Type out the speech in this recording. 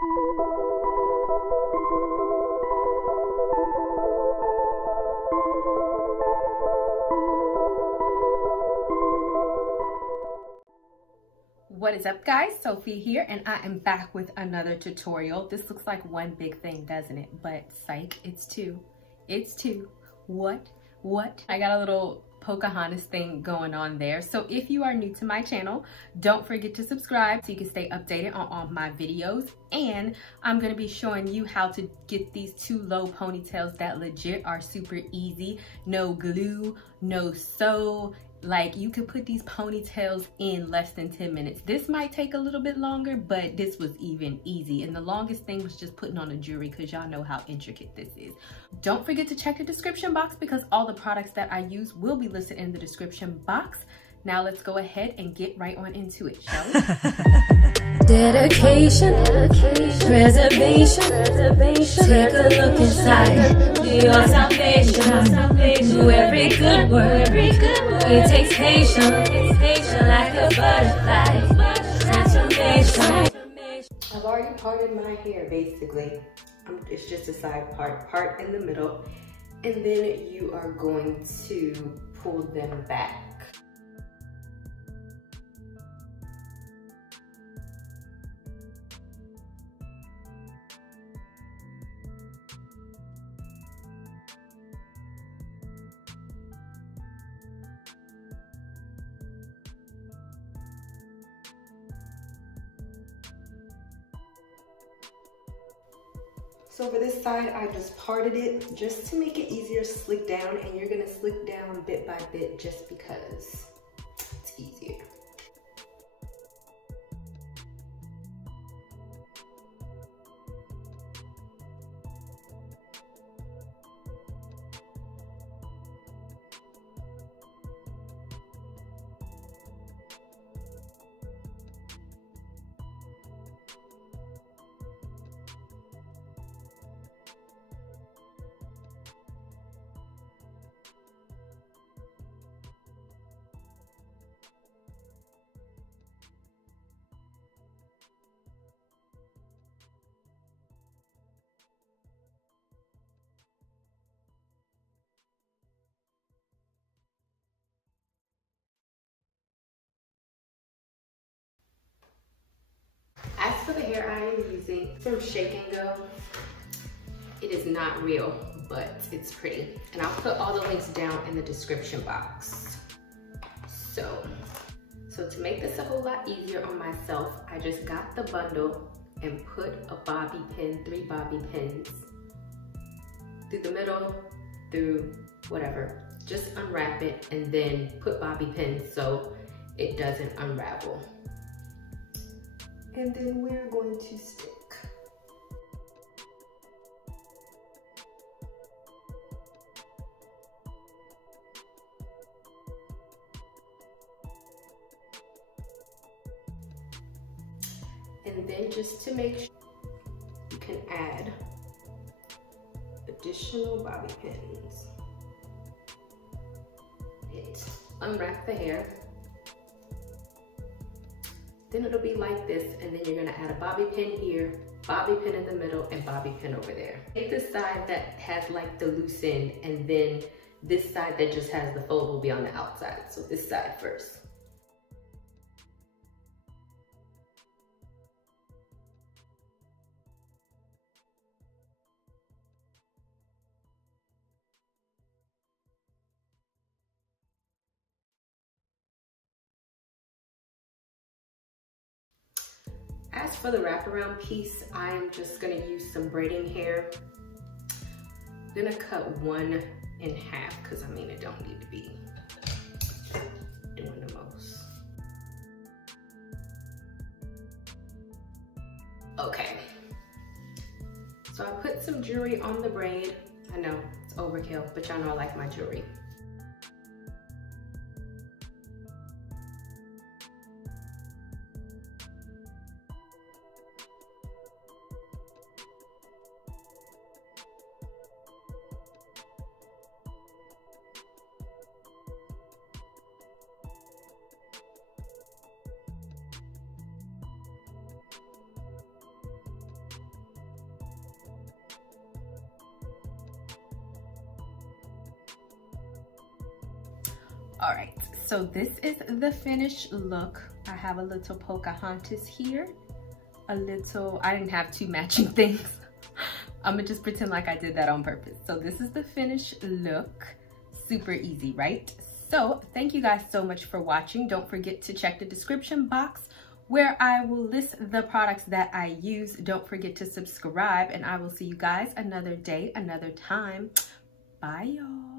What is up, guys? Sophie here, and I am back with another tutorial. This looks like one big thing, doesn't it? But psych, it's two. It's two. What? I got a little Pocahontas thing going on there. So if you are new to my channel, don't forget to subscribe so you can stay updated on all my videos. And I'm going to be showing you how to get these two low ponytails that legit are super easy. No glue, no sew. Like, you could put these ponytails in less than 10 minutes. This might take a little bit longer, but this was even easy. And the longest thing was just putting on a jewelry, because y'all know how intricate this is. Don't forget to check the description box, because all the products that I use will be listed in the description box. Now let's go ahead and get right on into it, shall we? Dedication, reservation, take a look inside your salvation. Do every good work, it takes patience, like a butterfly, transformation. I've already parted my hair, basically. It's just a side part in the middle, and then you are going to pull them back. So for this side, I just parted it just to make it easier to slick down, and you're gonna slick down bit by bit just because it's easier. As for the hair I am using from Shake and Go, it is not real, but it's pretty. And I'll put all the links down in the description box. So to make this a whole lot easier on myself, I just got the bundle and put a bobby pin, 3 bobby pins through the middle, through whatever. Just unwrap it and then put bobby pins so it doesn't unravel. And then we're going to stick. And then just to make sure, you can add additional bobby pins. Unwrap the hair. Then it'll be like this, and then you're gonna add a bobby pin here, bobby pin in the middle, and bobby pin over there. Take the side that has like the loose end, and then this side that just has the fold will be on the outside. So this side first. As for the wraparound piece, I am just gonna use some braiding hair. I'm gonna cut 1 in half because I mean, it don't need to be doing the most. Okay, so I put some jewelry on the braid. I know it's overkill, but y'all know I like my jewelry. All right, so this is the finished look. I have a little Pocahontas here, a little, I didn't have two matching things. I'm gonna just pretend like I did that on purpose. So this is the finished look. Super easy, right? So thank you guys so much for watching. Don't forget to check the description box where I will list the products that I use. Don't forget to subscribe, and I will see you guys another day, another time. Bye, y'all.